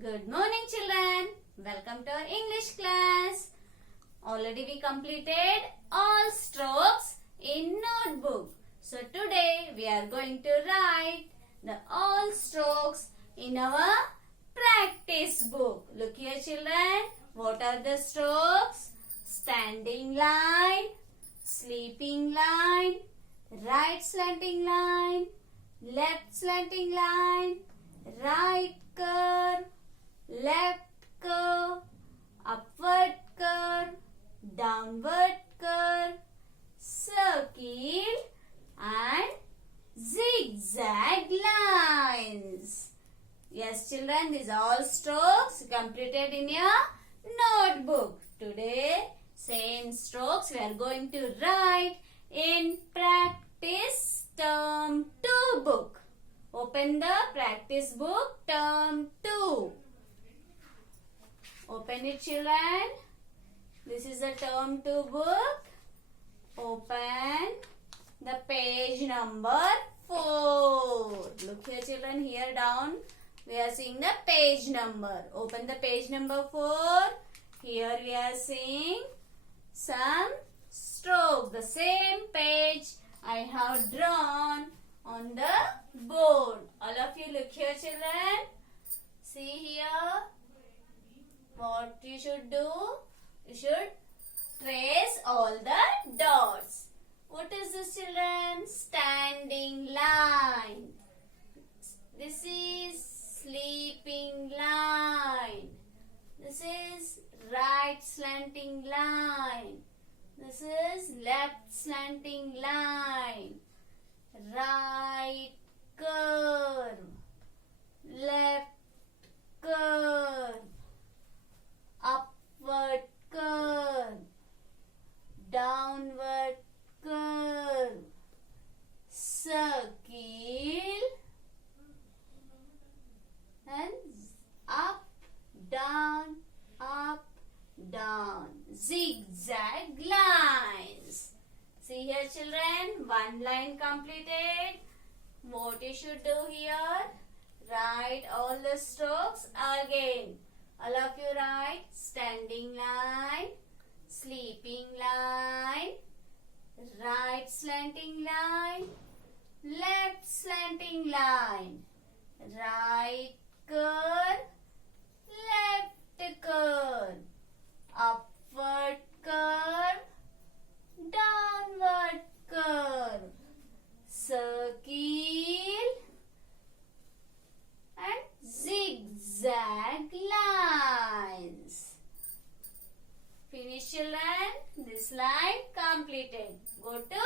Good morning, children. Welcome to our English class. Already we completed all strokes in notebook. So today we are going to write the all strokes in our practice book. Look here, children. What are the strokes? Standing line, sleeping line, right slanting line, left slanting line, right curve, left curve, upward curve, downward curve, circle and zigzag lines. Yes, children, these are all strokes completed in your notebook. Today, same strokes we are going to write in practice term 2 book. Open the practice book term 2. Open it, children. This is the term 2 book. Open the page number 4. Look here, children. Here down we are seeing the page number. Open the page number 4. Here we are seeing some strokes. The same page I have drawn on the board. All of you look here, children. See here. What you should do? You should trace all the dots. What is this, children? Standing line. This is sleeping line. This is right slanting line. This is left slanting line. Right curve, left curve, upward curve, downward curve, circle and up, down, zigzag lines. See here, children, one line completed. What you should do here? Write all the strokes again. All of you write standing line, sleeping line, right slanting line, left slanting line, right curve, left curve, upward curve, downward curve, circle and zigzag lines. Finish, children. This line completed. Go to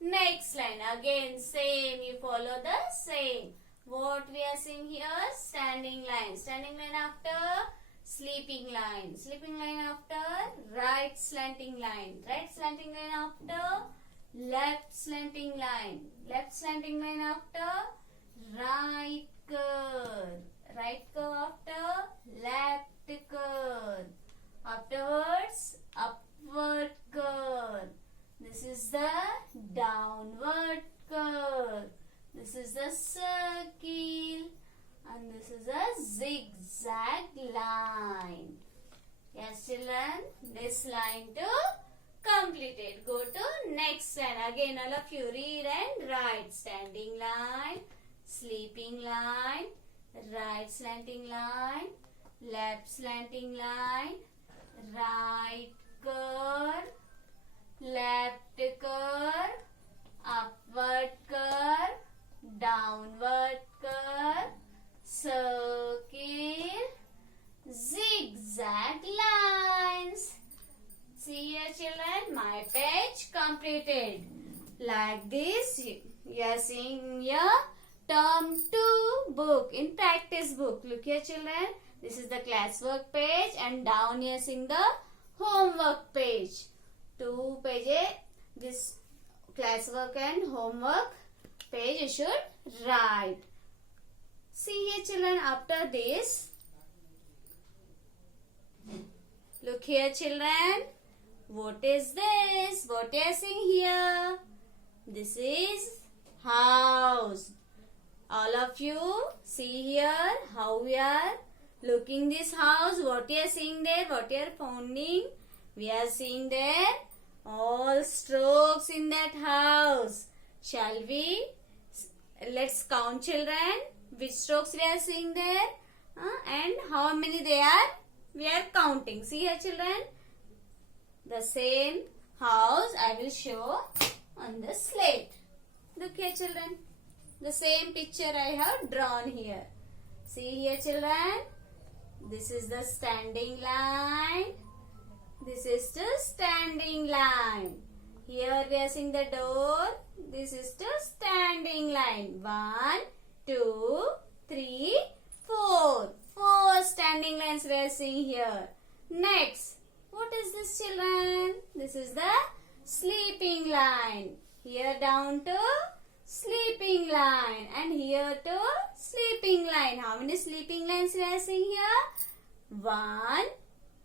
next line. Again same. You follow the same. What we are seeing here? Standing line. Standing line after sleeping line. Sleeping line after right slanting line. Right slanting line after left slanting line. Left slanting line after right curve. Right curve after left curve. Afterwards, upward curve. This is the downward curve. This is the circle. And this is a zigzag line. Yes, children, this line too completed. Go to next line. Again, all of you read and write. Standing line, sleeping line, right slanting line, left slanting line, right curve, left curve, upward curve, downward curve, circle, zigzag lines. See here, children, my page completed. Like this, you are seeing your term 2 book in practice book. Look here, children. This is the classwork page and down here seeing the homework page. 2 pages. This classwork and homework page you should write. See here, children, after this. Look here, children. What is this? What you are seeing here? This is house. All of you see here how we are Looking this house, what you are seeing there? What you are finding? We are seeing there all strokes in that house. Shall we? Let's count, children. Which strokes we are seeing there? And how many they are? We are counting. See here, children. The same house I will show on the slate. Look here, children. The same picture I have drawn here. See here, children. This is the standing line. This is the standing line. Here we are seeing the door. This is the standing line. 1, 2, 3, 4. 4 standing lines we are seeing here. Next, what is this, children? This is the sleeping line. Here down to sleeping line and here to sleeping line. How many sleeping lines we are seeing here? 1,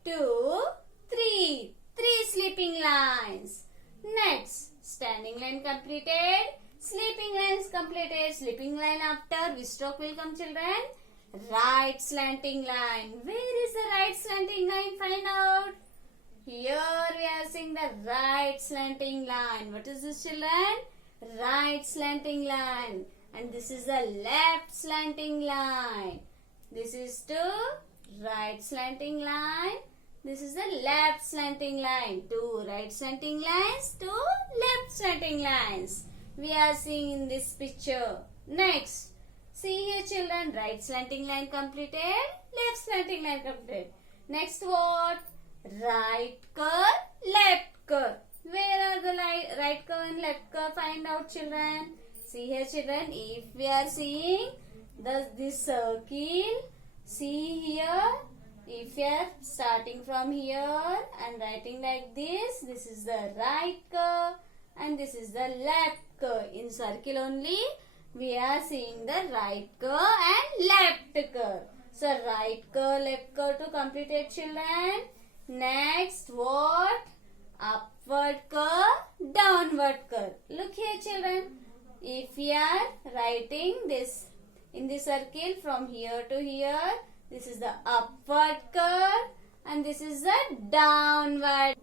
2, 3. 3 sleeping lines. Next, standing line completed. Sleeping lines completed. Sleeping line after which stroke will come, children? Right slanting line. Where is the right slanting line? Find out. Here we are seeing the right slanting line. What is this, children? Right slanting line. And this is the left slanting line. This is the right slanting line. This is the left slanting line. 2 right slanting lines, 2 left slanting lines. We are seeing in this picture. Next, see here, children. Right slanting line completed, left slanting line completed. Next, what? Right curve, left curve. Where are the right curve and left curve? Find out, children. See here, children. If we are seeing this circle, see here. If we are starting from here and writing like this is the right curve and this is the left curve. In circle only, we are seeing the right curve and left curve. So, right curve, left curve to complete it, children. Next, what? Upward curve, downward curve. Look here, children. If we are writing this in the circle from here to here, this is the upward curve and this is the downward.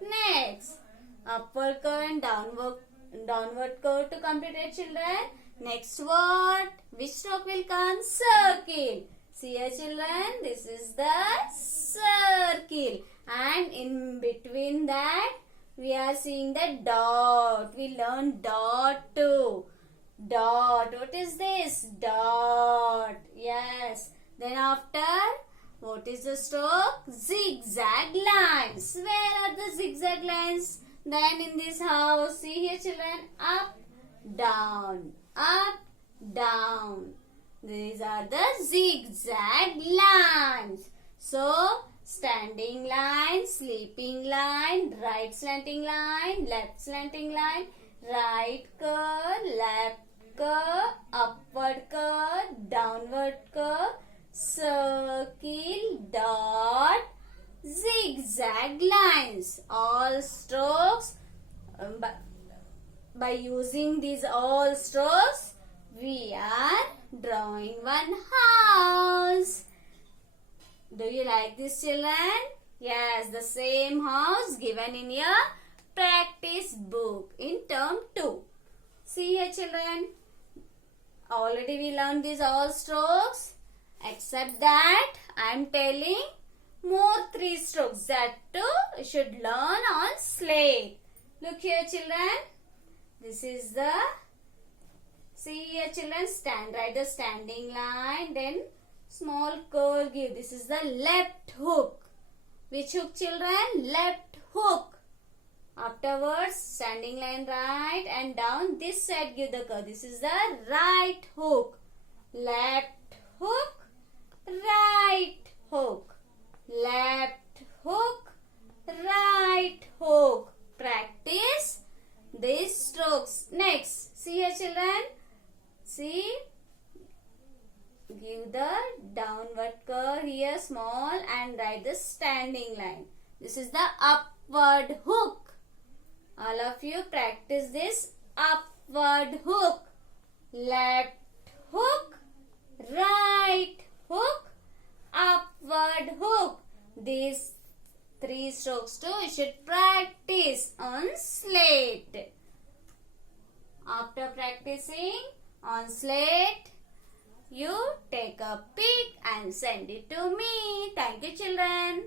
Next, upward curve and downward curve to complete it, children. Next, what? Which stroke will come? Circle. See here, children. This is the circle. And in between that, we are seeing the dot. We learn dot too. Dot. What is this? Dot. Yes. Then after, what is the stroke? Zigzag lines. Where are the zigzag lines? Then in this house, see here, children. Up, down. Up, down. These are the zigzag lines. So, standing line, sleeping line, right slanting line, left slanting line, right curve, left curve, upward curve, downward curve, circle, dot, zigzag lines. All strokes. By using these all strokes, we are drawing one house. Do you like this, children? Yes, the same house given in your practice book in term 2. See here, children. Already we learned these all strokes. Except that I am telling more 3 strokes that too you should learn on slate. Look here, children. This is the, see here, children, write the standing line, then small curve give. This is the left hook. Which hook, children? Left hook. Afterwards, standing line right and down this side give the curve. This is the right hook. Left hook, right hook. Left hook, right hook. Practice these strokes. Next, see here, children. See, give the downward curve here small and write the standing line. This is the upward hook. All of you practice this upward hook. Left hook, right hook, these 3 strokes too. You should practice on slate. After practicing on slate, you take a pic and send it to me. Thank you, children.